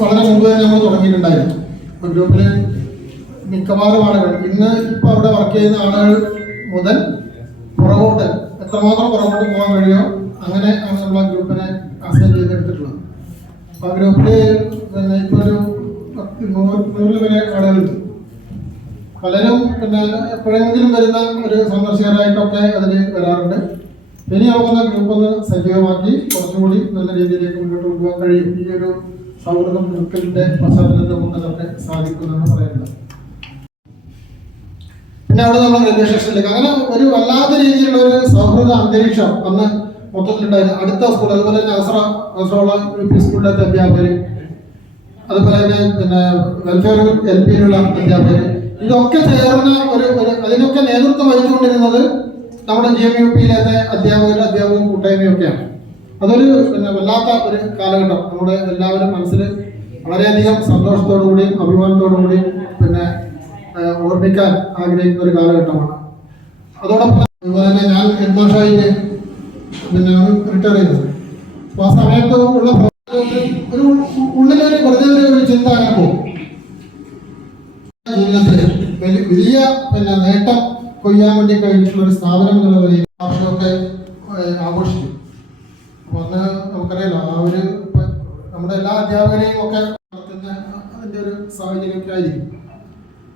വളരെ മുമ്പ് തന്നെ നമ്മൾ തുടങ്ങിയിട്ടുണ്ടായിരുന്നു. ഗ്രൂപ്പിലെ മിക്കവാറും ആളുകൾ. ഇന്ന് ഇപ്പൊ അവിടെ വർക്ക് ചെയ്യുന്ന ആളുകൾ മുതൽ പുറകോട്ട് എത്രമാത്രം പുറകോട്ട് പോകാൻ കഴിയുമോ അങ്ങനെ ആണ് നമ്മൾ ഗ്രൂപ്പിനെ അസൈൻ ചെയ്തെടുത്തിട്ടുള്ളത്. അപ്പൊ ആ ഗ്രൂപ്പിൽ പിന്നെ ഇപ്പൊ ഒരു നൂറ് നൂറിൽ വരെ ആളുകളുണ്ട്. പലരും പിന്നെ എപ്പോഴെങ്കിലും വരുന്ന ഒരു സന്ദർശകരായിട്ടൊക്കെ അതിൽ വരാറുണ്ട്. ഇനി ആവുന്ന ഗ്രൂപ്പ് ഒന്ന് സജീവമാക്കി കുറച്ചുകൂടി നല്ല രീതിയിലേക്ക് മുന്നോട്ട് കൊണ്ടുപോകാൻ കഴിയും. ഈ ഒരു സൗഹൃദം പുതുക്കലിന്റെ പശ്ചാത്തലത്തിൽ കൊണ്ട് നമുക്ക് സാധിക്കുമെന്നാണ് പറയുന്നത്. പിന്നെ അവിടെ നമ്മൾ റെയിൽവേ സ്റ്റേഷനിലേക്ക് അങ്ങനെ ഒരു വല്ലാത്ത രീതിയിലുള്ള ഒരു സൗഹൃദ അന്തരീക്ഷം അന്ന് മൊത്തത്തിലുണ്ടായിരുന്നു. അടുത്ത സ്കൂൾ അതുപോലെ തന്നെ അസറ അസറോള യു പി സ്കൂളിലെ അധ്യാപകർ അതുപോലെ തന്നെ പിന്നെ വെൽഫെയർ എൽ പിയിലുള്ള അധ്യാപകർ ഇതൊക്കെ ചേർന്ന ഒരു ഒരു- അതിനൊക്കെ നേതൃത്വം വഹിച്ചുകൊണ്ടിരുന്നത് നമ്മുടെ ജി എം യു പിയിലെ അധ്യാപകരും അധ്യാപകരും കൂട്ടായ്മയൊക്കെയാണ് അതൊരു പിന്നെ വല്ലാത്ത ഒരു കാലഘട്ടം. നമ്മുടെ എല്ലാവരും മനസ്സിൽ വളരെയധികം സന്തോഷത്തോടു കൂടിയും അഭിമാനത്തോടു കൂടിയും പിന്നെ ഓർമ്മിക്കാൻ ആഗ്രഹിക്കുന്ന ഒരു കാലഘട്ടമാണ്. അതോടൊപ്പം അതുപോലെ തന്നെ ഞാൻ എട്ട് വർഷമായി പിന്നെ റിട്ടയർ ചെയ്തത്. അപ്പോൾ ആ സമയത്ത് ഉള്ള ഒരു ഉള്ളിലൊരു വെറുതെ ഒരു ചിന്ത അങ്ങനെ പോകും. ജീവിതത്തിൽ വലിയ പിന്നെ നേട്ടം കൊയ്യാൻ വേണ്ടി കഴിഞ്ഞിട്ടുള്ള ഒരു സ്ഥാപനം എന്നുള്ള നിലയിൽ വർഷമൊക്കെ ആഘോഷിക്കും. അന്ന് നമുക്കറിയാലോ ആ ഒരു നമ്മുടെ എല്ലാ അധ്യാപകരെയും ഒക്കെ നടത്തുന്ന അതിന്റെ ഒരു സാഹചര്യമൊക്കെ ആയിരിക്കും.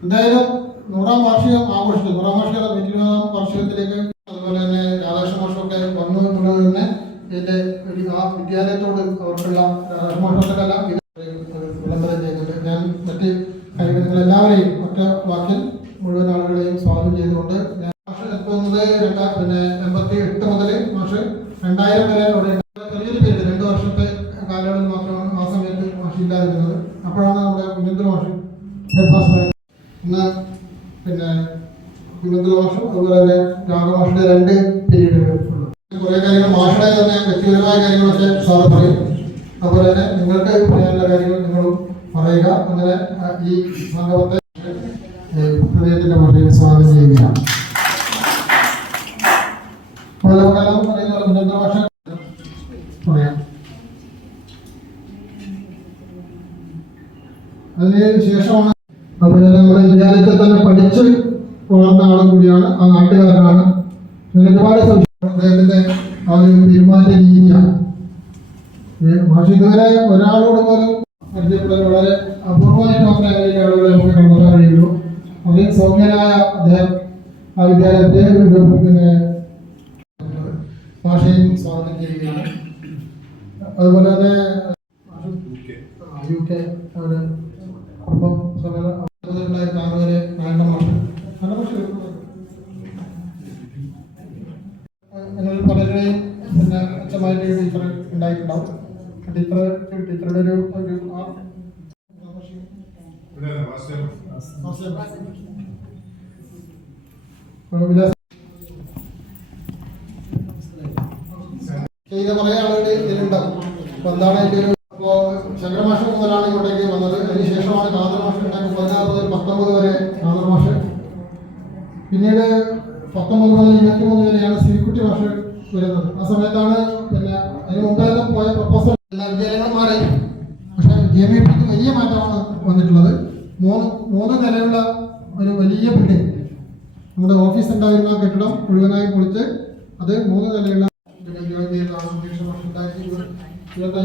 എന്തായാലും നൂറാം വാർഷികം ആഘോഷിച്ചു. നൂറാം വാർഷികം ഇരുപതാം വാർഷികത്തിലേക്ക് അതുപോലെ തന്നെ രാധാകൃഷ്ണ മാഷൊക്കെ വന്നു എന്നുള്ളത് തന്നെ ഇതിന്റെ ഒരു ആ വിദ്യാലയത്തോട് അവർക്കുള്ള രാധാകൃഷ്ണ ഒരു വിളംബരം ചെയ്യുന്നുണ്ട്. ഞാൻ മറ്റ് കാര്യങ്ങൾ എല്ലാവരെയും ഒറ്റ വാക്കിൽ പറയും അതുപോലെ തന്നെ നിങ്ങൾക്ക് പറയാനുള്ള കാര്യങ്ങൾ നിങ്ങളും പറയുക. അങ്ങനെ ഈ സംഗമത്തെ ഹൃദയത്തിന്റെ മുറിയിൽ സ്വാഗതം ചെയ്യുകയാണ്. അതുപോലെ നമുക്കെല്ലാം പറയുന്ന പോലെ ഭാഷ പറയാം. അതിന് ശേഷമാണ് അതുപോലെ നമ്മുടെ തന്നെ പഠിച്ച് വളർന്ന ആളും കൂടിയാണ് ആ നാട്ടുകാരനാണ് ഒരുപാട് സംശയം. അദ്ദേഹത്തിന്റെ ആ ഒരു പെരുമാറ്റ രീതിയാണ് ഭാഷ ഇതുവരെ ഒരാളോട് പോലും പരിചയപ്പെടാൻ വളരെ അപൂർവമായിട്ട് മാത്രമേ അങ്ങനെയുള്ള ആളുകളെ നമുക്ക് കണ്ടെത്താൻ കഴിയുള്ളൂ അതിൽ സൗമ്യനായ അദ്ദേഹം ആ വിദ്യാലയത്തെ പിന്നെ ഭാഷയും സ്വാഗതം ചെയ്യുകയാണ് അതുപോലെ തന്നെ യു കെ അവർ പലരുടെയും പിന്നെ ടീച്ചർ ഉണ്ടായിട്ടുണ്ടാവും ടീച്ചർ ടീച്ചറുടെ ഒരു ഒരു ചെയ്ത കുറേ ആളുകൾ ഇതിലുണ്ടാവും അപ്പൊ എന്താണ് അതിന്റെ ഒരു അപ്പോ ശങ്കരമാഷ മുതലാണ് ഇങ്ങോട്ടേക്ക് വന്നത്. അതിനുശേഷമാണ് കാതർമാഷ ഉണ്ടാക്കി പതിനാറ് മുതൽ പത്തൊമ്പത് വരെ കാതർമാഷ പിന്നീട് പത്തൊമ്പത് മുതൽ ഇരുപത്തി മൂന്ന് വരെയാണ് ശ്രീകുട്ടി മാഷ വരുന്നത്. ആ സമയത്താണ് പിന്നെ അതിന് മുമ്പെല്ലാം പോയ പ്രപ്പോസൽ എല്ലാ വിദ്യാലയങ്ങളും മാറി. പക്ഷെ ജി എം പിക്ക് വലിയ മാറ്റമാണ് വന്നിട്ടുള്ളത്. മൂന്ന് മൂന്ന് നിലയുള്ള ഒരു വലിയ ബിൽഡിംഗ് നമ്മുടെ ഓഫീസ് ഉണ്ടായിരുന്ന കെട്ടിടം മുഴുവനായി പൊളിച്ച് അത് മൂന്ന് നിലയുള്ള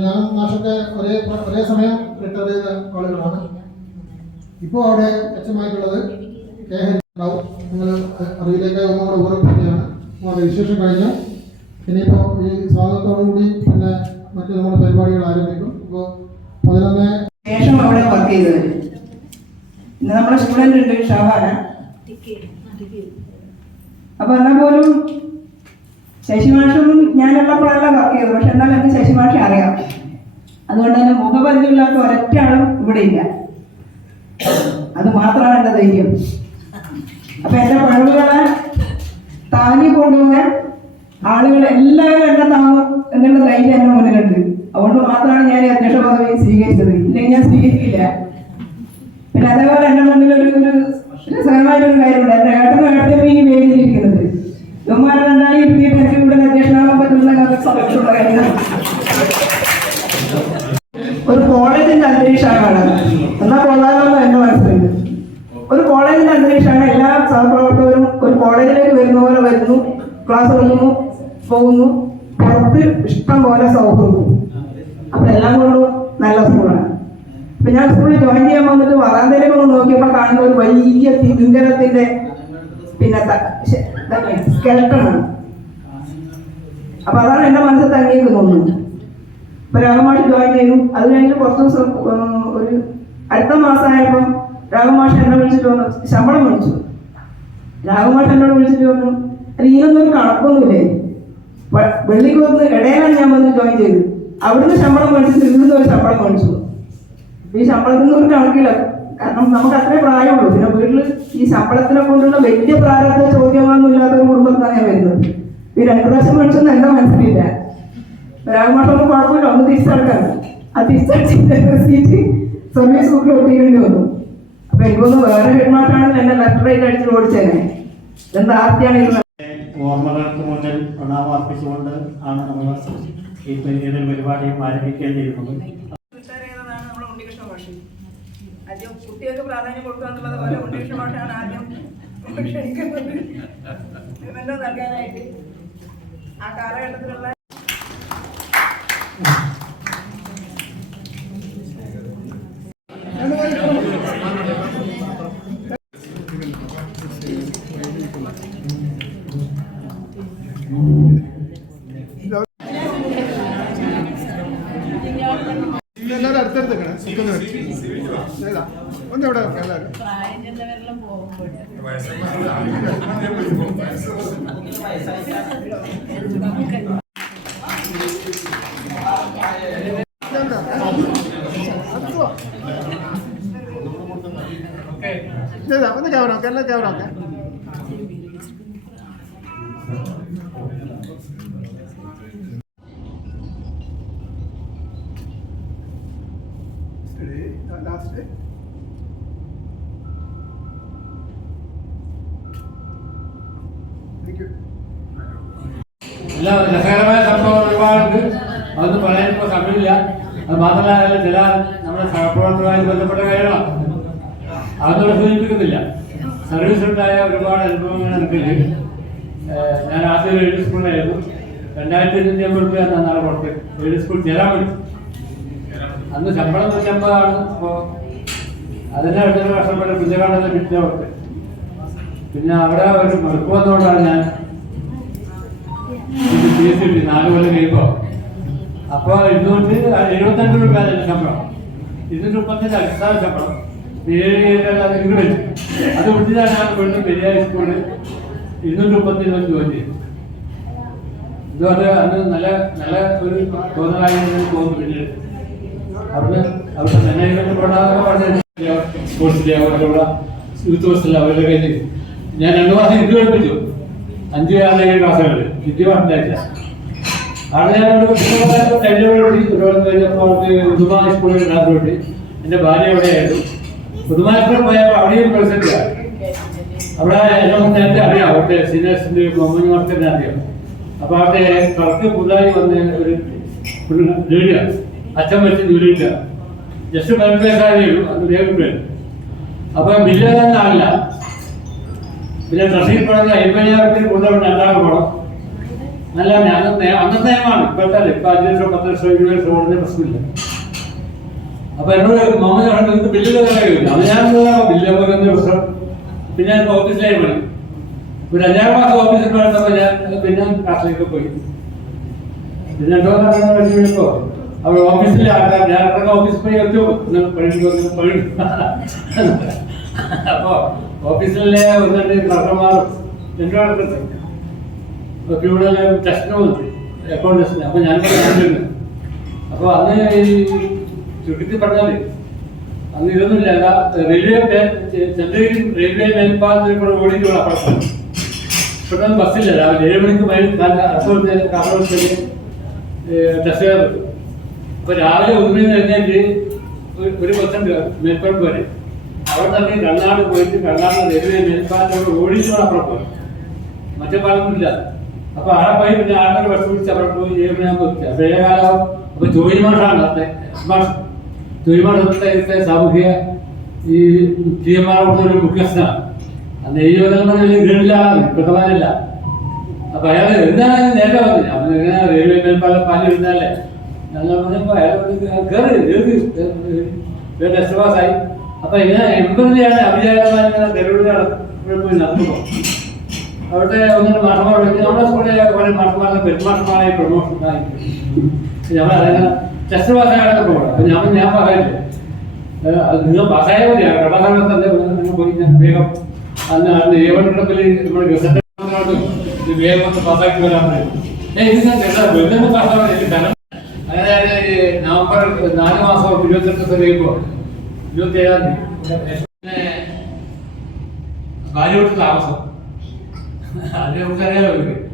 ഞാനും മാഷൊക്കെ ഒരേ ഒരേ സമയം റിട്ടയർ ചെയ്ത ആളുകളാണ്. ഇപ്പോൾ അവിടെ മെച്ചമായിട്ടുള്ളത് കെ ഉണ്ടാവും. നിങ്ങൾ അറിവിലേക്ക് ഒന്നുകൂടെ ഓർമ്മിപ്പിക്കുകയാണ്. വിശേഷം കഴിഞ്ഞു. ഇനിയിപ്പോൾ ഈ സ്വാഗതത്തോടു കൂടി പിന്നെ മറ്റു നമ്മുടെ പരിപാടികൾ ആരംഭിക്കും. അപ്പോൾ പതിനൊന്ന് ശേഷം അവിടെ വർക്ക് ചെയ്തത്. ഇന്ന് നമ്മുടെ സ്റ്റുഡന്റ് ഉണ്ട് ഷഹാന. അപ്പൊ എന്നാൽ പോലും ശശിമാഷും ഞാനുള്ളപ്പോഴല്ല വർക്ക് ചെയ്തത്. പക്ഷെ എന്നാൽ എനിക്ക് ശശിമാഷെ അറിയാം. അതുകൊണ്ട് തന്നെ മുഖപരിചയമില്ലാത്ത ഒരൊറ്റ ആളും ഇവിടെ ഇല്ല. അത് മാത്രമാണ് എന്റെ ധൈര്യം. അപ്പൊ എന്റെ പഴവുകളെ താങ്ങി കൊണ്ടുപോകാൻ ആളുകൾ എല്ലാവരും എന്നെ താങ്ങും എന്നുള്ള ധൈര്യം എന്റെ മുന്നിലുണ്ട് അതുകൊണ്ട് മാത്രമാണ് ഞാൻ അധ്യക്ഷ പദവി സ്വീകരിച്ചത്. ഇല്ലെങ്കിൽ ഞാൻ സ്വീകരിക്കില്ല. പിന്നെ അതേപോലെ എന്റെ മുന്നിൽ ഒരു ഒരു രസകരമായിട്ടൊരു കാര്യമുണ്ട്. എന്റെ ഏട്ടനും ഏട്ടനും ഈ വേദിയിലിരിക്കുന്നത് ബഹുമാനം രണ്ടാളി ഇരുത്തിയിട്ട് എനിക്ക് കൂടുതൽ അധ്യക്ഷനാകാൻ പറ്റുന്ന സന്തോഷമുള്ള കാര്യമാണ് ഒരു കോളേജിന്റെ അന്തരീക്ഷമാണ് എന്നാ കൊള്ളാമെന്ന് എന്റെ മനസ്സിലുണ്ട് ഒരു കോളേജിന്റെ അന്തരീക്ഷമാണ് എല്ലാ സഹപ്രവർത്തകരും ഒരു കോളേജിലേക്ക് വരുന്ന പോലെ വരുന്നു ക്ലാസ് എടുക്കുന്നു പോകുന്നു പുറത്ത് ഇഷ്ടം പോലെ സൗഹൃദം അപ്പൊ എല്ലാം കൊണ്ടും നല്ല സ്കൂളാണ് ഇപ്പൊ ഞാൻ സ്കൂളിൽ ജോയിൻ ചെയ്യാൻ വന്നിട്ട് വരാന്തയിലേക്ക് ഒന്ന് നോക്കിയപ്പോൾ കാണുന്ന ഒരു തിങ്കരത്തിന്റെ പിന്നെ സ്കെൽട്ടണാണ്. അപ്പൊ അതാണ് എന്റെ മനസ്സിൽ തങ്ങിയിട്ട് തോന്നുന്നത് രാഘമാഷ് ജോയിൻ ചെയ്തു. അത് കഴിഞ്ഞ് കുറച്ച് ദിവസം ഒരു അടുത്ത മാസമായപ്പോ രാഘമാഷ് എന്നെ വിളിച്ചിട്ട് വന്നു ശമ്പളം വിളിച്ചു രാഘമാഷ് എന്നോട് വിളിച്ചിട്ട് വന്നു നീയൊന്നും ഒരു കണക്കൊന്നുമില്ലേ? വ- വെള്ളിക്ക് വന്ന് ഇടയിലാണ് ഞാൻ വന്ന് ജോയിൻ ചെയ്തു അവിടുന്ന് ശമ്പളം മേടിച്ചു ഇവിടുന്ന് ഒരു ശമ്പളം മേടിച്ചു. ഈ ശമ്പളത്തിൽ നിന്ന് ഒരു കണക്കില്ല. കാരണം നമുക്ക് അത്രേ പ്രായമുള്ളൂ. പിന്നെ വീട്ടിൽ ഈ ശമ്പളത്തിനെ കൊണ്ടുള്ള വലിയ പ്രാരാബ്ധ ചോദ്യമാണെന്നില്ലാത്ത ഇല്ലാത്ത ഒരു കുടുംബത്തിലാണ് ഞാൻ വരുന്നത്. ഈ രണ്ടു പ്രാവശ്യം മേടിച്ചൊന്നും എന്റെ മനസ്സിലില്ല. രാഘമാട്ടൊന്നും കുഴപ്പമില്ല. ഒന്ന് തിരിച്ചടക്കാൻ ആ തിരിച്ചടച്ചിട്ട് സീറ്റ് സർവീസ് ബുക്കിൽ ഒട്ടിക്കേണ്ടി വന്നു. അപ്പൊ എനിക്കൊന്ന് വേറെ ഹെഡ്മാർട്ടാണെങ്കിൽ എന്നെ ലെഫ്റ്റ് റൈറ്റ് അടിച്ച് ഓടിച്ചേനെ. എന്താ ഓർമ്മകൾക്ക് മുന്നിൽ പ്രണാമർപ്പിച്ചുകൊണ്ട് ആണ് നമ്മൾ ഈ പരിപാടിയും ആരംഭിക്കേണ്ടിയിരുന്നത് ആദ്യം കുട്ടികൾക്ക് പ്രാധാന്യം കൊടുക്കുക എന്നുള്ളത് പോലെ ഉണ്ണികൃഷ്ണ ഭാഷയാണ് ആദ്യം ക്ഷണിക്കുന്നത്. നൽകാനായിട്ട് ആ കാലഘട്ടത്തിലുള്ള എല്ലാവരും അടുത്തടുത്ത് നിൽക്കണം നിൽക്കുന്ന വ്യക്തി. ഇതാ. ഒന്ന് ഇവിടെ വെക്കാം എല്ലാവരും ഒന്ന് ക്യാമറ നോക്കാം എല്ലാം ക്യാമറ എല്ലാ രസകരമായ സംഭവങ്ങൾ ഒരുപാടുണ്ട്. അതൊന്നും പറയാനിപ്പോൾ സമയമില്ല. അത് മാത്രമല്ല ചില നമ്മുടെ സഹപ്രവർത്തകരുമായി ബന്ധപ്പെട്ട കാര്യങ്ങളാണ്. അതൊന്നും സൂചിപ്പിക്കുന്നില്ല. സർവീസിലുണ്ടായ ഒരുപാട് അനുഭവങ്ങൾ എനിക്ക് ഞാൻ ആദ്യം എയ്ഡ് സ്കൂളിലായിരുന്നു രണ്ടായിരത്തി ഇരുന്നൂറ്റി അമ്പത് രൂപ നാളെ പുറത്ത് എയ്ഡ് സ്കൂൾ ചേരാൻ വേണ്ടി. അന്ന് ശമ്പളം നൂറ്റമ്പതാണ് അപ്പോൾ അതിന്റെ അടുത്തൊരു വർഷം പോലെ പുറത്ത് പിന്നെ അവിടെ ഒരു മറുപ്പ് വന്നുകൊണ്ടാണ് ഞാൻ പി എസ് കിട്ടി നാല് കൊല്ലം കഴിയുമ്പോൾ അപ്പോൾ ഇരുന്നൂറ്റി എഴുപത്തഞ്ച് രൂപ ശമ്പളം. ഇരുന്നൂറ്റി മുപ്പത്തഞ്ച് അടിസ്ഥാന ശമ്പളം. ഏഴ് ഏഴ് അത് വിട്ടിട്ടാണ് ഞാൻ വീണ്ടും പെരിയാർ സ്കൂളിൽ ഇരുന്നൂറ്റി മുപ്പത്തഞ്ച് വെച്ച് ജോലി ചെയ്തു അത് നല്ല നല്ല ഒരു തോന്നലായി തോന്നുന്നു പിന്നീട്. അവിടെ അവിടെ തന്നെ സ്പോർട്സിലെ അവരുടെ യൂത്ത് ഹോസ്റ്റലിൽ അവരുടെ കയ്യിൽ ഞാൻ രണ്ടു മാസം ഇത് പഠിപ്പിച്ചു. അഞ്ച് ആറ് ഏഴ് ക്ലാസ്സുകളിൽ വിദ്യ പറഞ്ഞില്ല അവിടെ ഞാൻ ഒരു കുട്ടികളെ കഴിഞ്ഞോടി ഒരുപാട് കഴിഞ്ഞപ്പോൾ അവർക്ക് ഉദുമാ സ്കൂളിൽ ക്ലാസ് കിട്ടി എന്റെ ഭാര്യ എവിടെയായിരുന്നു? ഉദുമാ സ്കൂളിൽ പോയപ്പോൾ അവിടെയും പ്രസിഡന്റ് അവിടെ എന്നെ നേരത്തെ അറിയാം അവിടുത്തെ സീനിയേഴ്സിന്റെ മുഹമ്മദ് മാർക്കറ്റിനെ അറിയാം. അപ്പൊ അവിടെ കറക്റ്റ് പുതുതായി വന്ന ഒരു ലേഡിയ അച്ഛൻ വെച്ച് ജോലിയില്ല ജസ്റ്റ് ഉള്ളൂ അത് വേഗം പേര് അപ്പൊ ബില്ല് തന്നെ ആളില്ല. പിന്നെ ട്രഷറി പറഞ്ഞ അയ്യായിരത്തിൽ കൂടുതൽ രണ്ടാമത് നല്ല ഞാൻ നേ- അന്നത്തെ നിയമമാണ് ഇപ്പോഴത്തെ ഇപ്പൊ അഞ്ച് പത്ത് ലക്ഷം ഇരുപത് ലക്ഷം ഓടുന്ന പ്രശ്നമില്ല. അപ്പൊ എന്നോട് മാമൻ നിങ്ങൾക്ക് ബില്ല് തന്നെ കഴിയില്ല അത് ഞാൻ ബില്ല് പോകുന്ന പ്രശ്നം. പിന്നെ ഞാൻ ഓഫീസിലായി പണി ഒരു അഞ്ചാറ് മാസം ഓഫീസിൽ പോയപ്പോൾ ഞാൻ പിന്നെ ക്ലാസ്സിലേക്ക് പോയി. പിന്നെ എന്തോ കഴിഞ്ഞപ്പോ അവർ ഓഫീസിലെ ആൾക്കാർ ഞാൻ ഇടയ്ക്ക് ഓഫീസിൽ പോയി വെച്ചു. പഠിക്കും പണി അപ്പോ ഓഫീസിലെ ഒന്ന് രണ്ട് ക്ലർക്കന്മാരും എന്റെ അടുത്തുണ്ട് അപ്പൊ ഇവിടെ ടെസ്റ്റിന് വന്നു അക്കൗണ്ട് അപ്പോൾ അപ്പൊ ഞാൻ കണ്ടിരുന്നു അപ്പോൾ അന്ന് ഈ ചുരുക്കി പറഞ്ഞാൽ അന്ന് ഇതൊന്നുമില്ല. റെയിൽവേ ചെന്നൈയിൽ റെയിൽവേ മേൽപ്പാലത്തിൽ കൂടെ ഓടിയിട്ടുള്ള അപ്പുറത്താണ് പെട്ടെന്ന് ബസ്സില്ല രാവിലെ ഏഴ് മണിക്ക് അസുഖത്തെ കാസർഗോഡ് ടെസ്റ്റ് ചെയ്യാൻ പറ്റും. അപ്പൊ രാവിലെ നിന്ന് കഴിഞ്ഞാൽ ഒരു ബസ്സുണ്ട് മേൽപ്പാലം വരെ. അവിടെ തന്നെ കണ്ണാട് പോയിട്ട് കണ്ണാട് റെയിൽവേ മേൽപ്പാലത്തോട് ഓടിച്ചുകൊണ്ട് അപ്പുറം മറ്റേ പാലൊന്നുമില്ല അപ്പൊ ആ പോയി പിന്നെ ആടെ ബസ് പിടിച്ച് അവിടെ പോയി ഞാൻ എത്തി അപ്പൊ ഏഴ് കാലം അപ്പൊ ജോയി മാഷാണ് അന്നത്തെ മാഷ് തൊഴിൽപാടത്തെ സാമൂഹിക ഈ ടി എം ആർ ഒരു മുഖ്യസ്ഥനാണ്. അന്ന് എഴുപതെല്ലാം വലിയ ഗ്രേഡില്ല പ്രഥമനല്ല അപ്പൊ അയാൾ എന്താണ് നേരെ വന്നത്? ഇങ്ങനെ റെയിൽവേ മേൽപ്പാലം പാലി ഇരുന്നല്ലേ നല്ല പറഞ്ഞപ്പോ അയാൾ കയറി കയറി ടെസ്റ്റ് പാസ്സായി അപ്പൊ ഇങ്ങനെ എൺപതിലാണ് അഭിജയകരമായ തെരുവിലാണ് പോയി നടന്നു അവിടെ ഒന്നിട്ട് മാഷന്മാർ വിളിച്ച് നമ്മുടെ സ്കൂളിലെ കുറെ മാഷന്മാരെ പെരുമാഷന്മാരായി പ്രൊമോഷൻ ഉണ്ടായി ഞങ്ങൾ അതായത് ടെസ്റ്റ് അപ്പൊ ഞാൻ ഞാൻ പറയില്ലേ നിങ്ങൾ പാസ്സായ മതി. പ്രഭാകരൻ തന്നെ നിങ്ങൾ പോയി ഞാൻ വേഗം അന്ന് അന്ന് ഏവണ്ടത്തിൽ നമ്മുടെ ഗസറ്റ് വേഗം ഒന്ന് പാസ്സാക്കി വരാൻ വെറുതെ പാസ്സാവാൻ നവംബർ നാല് മാസം ഇരുപത്തെട്ട് കഴിയുമ്പോൾ ഇരുപത്തി ഏഴാം തീയതി താമസം. അതിനെ നമുക്കറിയാലോ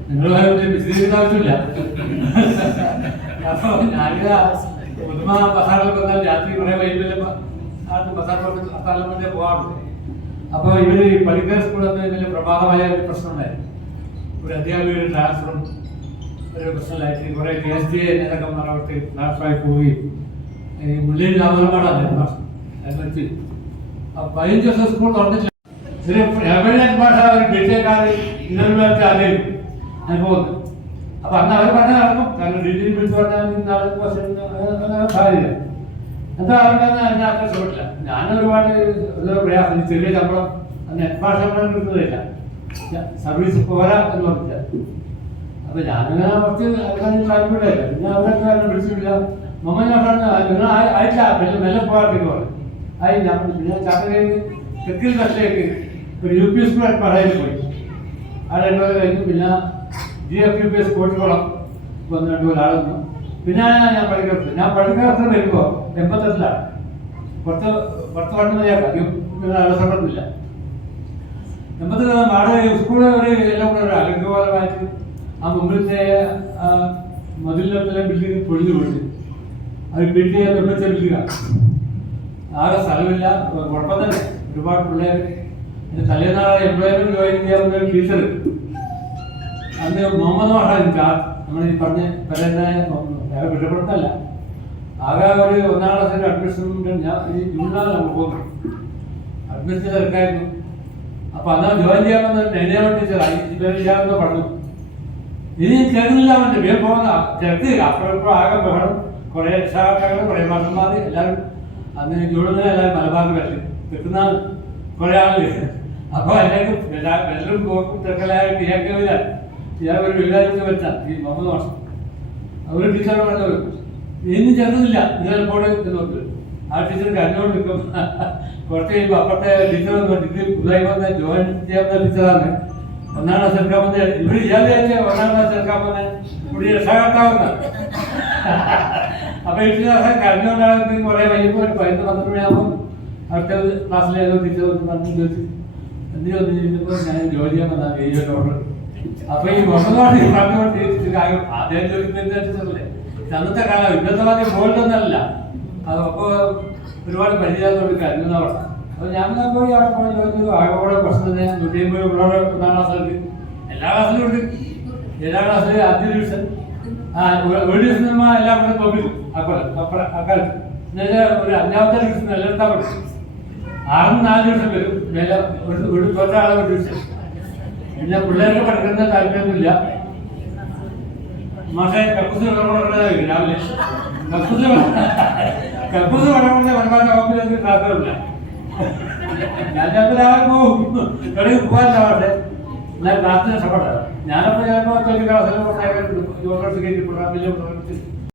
നിങ്ങൾ വിശദീകരിക്കുന്ന ആവശ്യമില്ല. അപ്പൊ ഞാനിത് പുതുമ ബസാറിലൊക്കെ വന്നാൽ രാത്രി കുറെ വൈകിട്ട് ബസാറിലൊക്കെ അത്താലൊക്കെ പോകാറുണ്ട്. അപ്പൊ ഇവർ പള്ളിക്കര സ്കൂളിൽ വലിയ പ്രമാദമായ ഒരു പ്രശ്നമുണ്ടായിരുന്നു. ഒരു അധ്യാപിക ട്രാൻസ്ഫറും ഒരു പ്രശ്നമില്ലായിട്ട് കുറെ കെ എസ് ഡി എ നേതാക്കന്മാർ അവർക്ക് ട്രാൻസ്ഫറായി പോവുകയും. ഈ മുള്ളിയിൽ അപ്പൊ പതിനഞ്ച് ദിവസം സ്കൂൾ തുറന്നിട്ടില്ല. ഇതിന് എവിടെയാണ് ഭാഷ ഒരു ഇന്നലെ അറിയും അനുഭവം അപ്പൊ അന്ന് അവർ പറഞ്ഞാൽ നടക്കും. കാരണം ഡൽഹിയിൽ വിളിച്ചു പറഞ്ഞാൽ സാധ്യത എന്താ അവരുടെ എന്നെ അത്ര ഇഷ്ടപ്പെട്ടില്ല ഞാൻ ഒരുപാട് ഒരു പ്രയാസം. ചെറിയ ശമ്പളം അന്ന് ഭാഷ ശമ്പളം കിട്ടുന്നില്ല സർവീസ് പോരാ എന്ന് പറഞ്ഞില്ല. അപ്പൊ ഞാനിങ്ങനെ കുറച്ച് അതിന് താല്പര്യമില്ല പിന്നെ അവരൊക്കെ കാരണം വിളിച്ചിട്ടില്ല. മമ്മ ഞാൻ നിങ്ങൾ അയച്ചാ മെല്ലെ മെല്ലെ പോകാത്തേക്ക് പറഞ്ഞു. ആയി ഞാൻ പിന്നെ ചാക്കരയിൽ തെക്കിൽ കട്ടിലേക്ക് ഒരു യു പി സ്കൂൾ പറയാൻ പോയി. ആ രണ്ടു കഴിഞ്ഞു. പിന്നെ G F U P S Kozhikkolam വന്ന് രണ്ടു ഒരാൾ ആളുന്നു പിന്നെ ഞാൻ പള്ളിക്കരത്ത് ഞാൻ പള്ളിക്കരത്ത് വരുമ്പോൾ എൺപത്തെട്ടിലാണ്. പത്ത് പത്ത് പണ്ട് മതിയാക്കാം. അലസപ്പെടുന്നില്ല എൺപത്തി മാട് സ്കൂളിൽ ഒരു എല്ലാം കൂടെ ഒരു അലങ്കോലമായിട്ട് ആ മുമ്പിലത്തെ മതിലിലെ ബിൽഡിംഗ് പൊളിഞ്ഞു പോയിട്ട് അത് ബിൽഡ് ചെയ്യാൻ നിർമ്മിച്ച ബിൽഡിംഗാണ് ആകെ സ്ഥലമില്ല. കുഴപ്പം തന്നെ. ഒരുപാട് പിള്ളേർ തലേന്നാളെ എംപ്ലോയ്മെന്റ് ജോയിൻ ചെയ്യാവുന്ന ഒരു ടീച്ചർ അന്ന് മുഹമ്മദ് മാഷാൻ നമ്മൾ ഈ പറഞ്ഞ പരനായ വേറെ കുറ്റപ്പെടുത്തല്ല ആകെ ഒരു ഒന്നാം ക്ലാസ്സിൽ അഡ്മിഷൻ ഞാൻ ഈ ജൂണിലാണ് നമ്മൾ പോകുന്നത്. അഡ്മിഷൻ തിരക്കായിരുന്നു അപ്പൊ അന്നാ ജോയിൻ ചെയ്യാമെന്ന് നെയ്യാൻ ടീച്ചറായി ജോയിൻ ചെയ്യാമെന്ന് പറഞ്ഞു. ഇനി ചേർന്നില്ല അവന്റെ വേഗം പോകുന്ന ചേർത്ത് അപ്പോഴപ്പോൾ ആകെ ബഹളം. കുറെ രക്ഷാകർത്താക്കൾ കുറെ മാഷന്മാർ എല്ലാവരും അന്ന് ജൂണിൽ എല്ലാവരും മലബാറിൽ വരൽ. കിട്ടുന്ന കുറെ ആൾ അപ്പൊ എല്ലാവർക്കും എല്ലാ- പോക്കും തിരക്കലായിട്ട് കേൾക്കില്ല ഇയാൾ ഒരു വില്ലാജിച്ച് വെച്ചാൽ ഈ മുഹമ്മദ് മാസം അവർ ടീച്ചർ പറഞ്ഞത് ഇന്ന് ചേർന്നില്ല ഇന്നലെ പോടെ എന്ന് ആ ടീച്ചർ കണ്ടുകൊണ്ട് നിൽക്കും. കുറച്ച് കഴിയുമ്പോൾ അപ്പുറത്തെ ടീച്ചർ വന്നു ഡിഗ്രി പുതുതായി വന്ന ജോയിൻ ചെയ്യാവുന്ന ടീച്ചറാണ് ഒന്നാം ക്ലാസ് എടുക്കാൻ വന്ന. ഇവിടെ ഇയാൾ ഒന്നാം ക്ലാസ് എടുക്കാൻ വന്ന. ഇവിടെ രക്ഷാകർത്താവുന്ന. അപ്പൊ ഈ ടീച്ചർ കരഞ്ഞുകൊണ്ടാണ് കുറെ വൈകുമ്പോൾ ഒരു പതിനൊന്ന് പന്ത്രണ്ട് മണിയാകുമ്പോൾ അടുത്ത ക്ലാസ്സിലെ ഏതോ ടീച്ചർ വന്ന് പറഞ്ഞു ചോദിച്ചു എന്തിനു വന്നു ചോദിച്ചപ്പോൾ ഞാൻ ജോലി ചെയ്യാൻ ഏഴ് ഓർഡർ അപ്പൊ ഈ മുഹമ്മദ് പറഞ്ഞുകൊണ്ട് ആദ്യം ചോദിക്കുന്നതല്ലേ അന്നത്തെ കാലം ഇന്നത്തെ കാലം ഫോണിലൊന്നല്ല അത് അപ്പൊ ഒരുപാട് പരിചയത്തോട് കരുതുന്ന അപ്പോൾ അപ്പൊ ഞാൻ പോയി അവിടെ പോയി ചോദിച്ചു ആകെ പ്രശ്നം തന്നെ. നൂറ്റി അമ്പത് പിള്ളേർ ഒന്നാം ക്ലാസ്സിലുണ്ട് എല്ലാ ക്ലാസ്സിലും ഉണ്ട്. ഏഴാം ക്ലാസ്സിലും അഞ്ച് ഡിവിഷൻ ആ ഒരു- ഡിവിഷൻ നമ്മൾ എല്ലാം കൂടെ അക്കാലത്ത് അപ്പുറം അക്കാലത്ത് എന്നുവെച്ചാൽ ഒരു അഞ്ചാമത്തെ ഡിവിഷൻ എല്ലാം പറ്റും ആറും നാല് ദിവസം വരും. മേലെ ഒരു ഒരു പിന്നെ പിള്ളേർക്ക് പഠിക്കുന്ന താല്പര്യമൊന്നുമില്ല. മാഷെ കക്കൂസ് വെള്ളം കൊടുക്കുന്നത് രാവിലെ. കക്കൂസ് കക്കൂസ് വെള്ളം കൊടുത്ത പരമാവധി ഓഫീസിലേക്ക് ഞാൻ ചിലപ്പോൾ രാവിലെ പോകും. കളിക്ക് പക്ഷേ എന്നാൽ ക്ലാസ്സിന് ഇഷ്ടപ്പെടാം ഞാനപ്പോൾ ചിലപ്പോൾ തൊഴിൽ